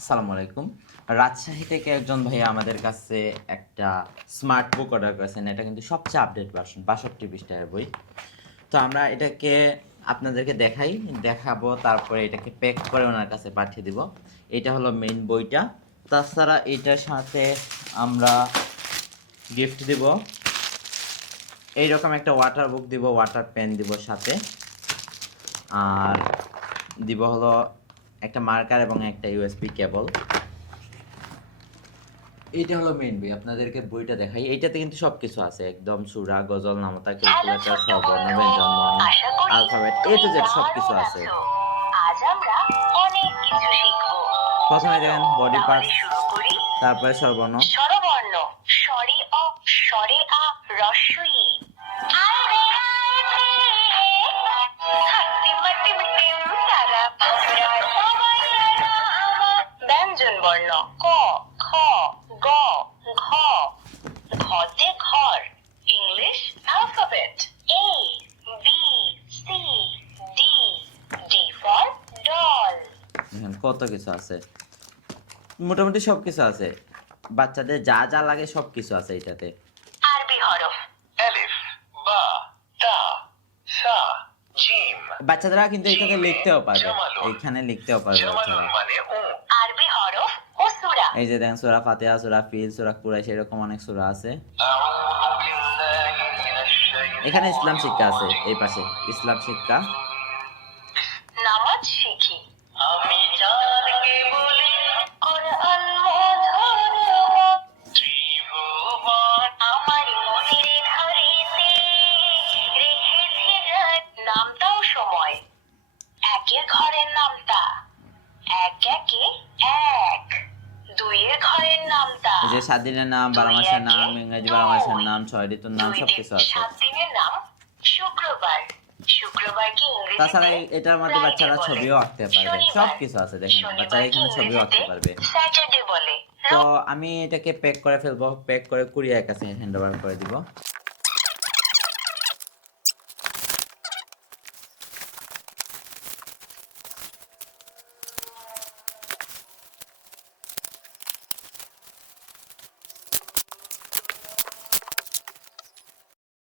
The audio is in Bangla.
আসসালামু আলাইকুম। রাজশাহী থেকে একজন ভাইয়া আমাদের কাছে একটা স্মার্ট বুক অর্ডার করেছেন। এটা কিন্তু সবচেয়ে আপডেট ভার্সন, ৬২ পৃষ্ঠার বই। তো আমরা এটাকে আপনাদেরকে দেখাবো, তারপরে এটাকে প্যাক করে ওনার কাছে পাঠিয়ে দিব। এটা হলো মেইন বইটা। তাছাড়া এটার সাথে আমরা গিফট দিব, এইরকম একটা ওয়াটার বুক দিব, ওয়াটার পেন দিব সাথে, আর দিব হলো একটা মার্কার এবং একটা ইউএসবি কেবল। এইটা হলো মেইন বই। আপনাদেরকে বইটা দেখাই। এইটাতে কিন্তু সবকিছু আছে, একদম সূরা, গজল, নামতা, ক্যালকুলেটর, স্বরবর্ণ, ব্যঞ্জন, আলফাবেট, এ টু জেড সবকিছু আছে। আজ আমরা অনেক কিছু শিখব। প্রথমে দেখেন বডি পার্টস, তারপরে স্বরবর্ণ, স্বরবর্ণ, স্বরে অ, স্বরে আ, রস্বই। ব্যঞ্জন বর্ণ ক, খ, গ, ঘ, ঘতে ঘর, English alphabet A, B, C, D, D for doll. দেখেন কত কিছু আছে, মোটামুটি সবকিছু আছে। বাচ্চাদের যা যা লাগে সবকিছু আছে এটাতে। আরবি হরফ ألف با تا সা জিম। বাচ্চারা কিন্তু এটাতে লিখতেও পারবে, এইখানে লিখতেও পারবে জামালুন বাচ্চারা। মানে ও। আরবি হরফ ও সূরা। এই যে দেখেন সূরা ফাতিহা, সূরা ফিল, সূরা কুরাইশ, এরকম অনেক সূরা আছে। আউযু বিল্লাহি মিনাশ শাইতানির এখানে ইসলাম শিক্ষা আছে, এই পাশে ইসলাম শিক্ষা। নামাজ শিখি। আমি চাঁদকে বলি কোরআন মধুর ত্রিভুবন। আমার মনের ধারেতে রেখেছি রাত। নামতাও সময়, একের ঘরের নামতা, এক একে এক, দুইয়ের ঘরের নামতা, এই যে 7 দিনের নাম, 12 মাসের নাম, ইংরেজি 12 মাসের নাম, 6 ঋতুর নাম, সবকিছু আছে। 7 দিনের নাম শুক্রবার, শুক্রবারকে ইংরেজিতে তাছাড়া এটার মধ্যে Friday বাচ্চারা বলে। ছবিও আঁকতে পারবে, শনিবার, সবকিছু আছে। দেখেন বাচ্চারা এখানে শনিবারকে ছবিও আঁকতে ইংরেজিতে পারবে। স্যাটারডে বলে। তো আমি এটাকে প্যাক করে ফেলবো, প্যাক করে কুরিয়ার কাছে হ্যান্ড ওভার করে দিব।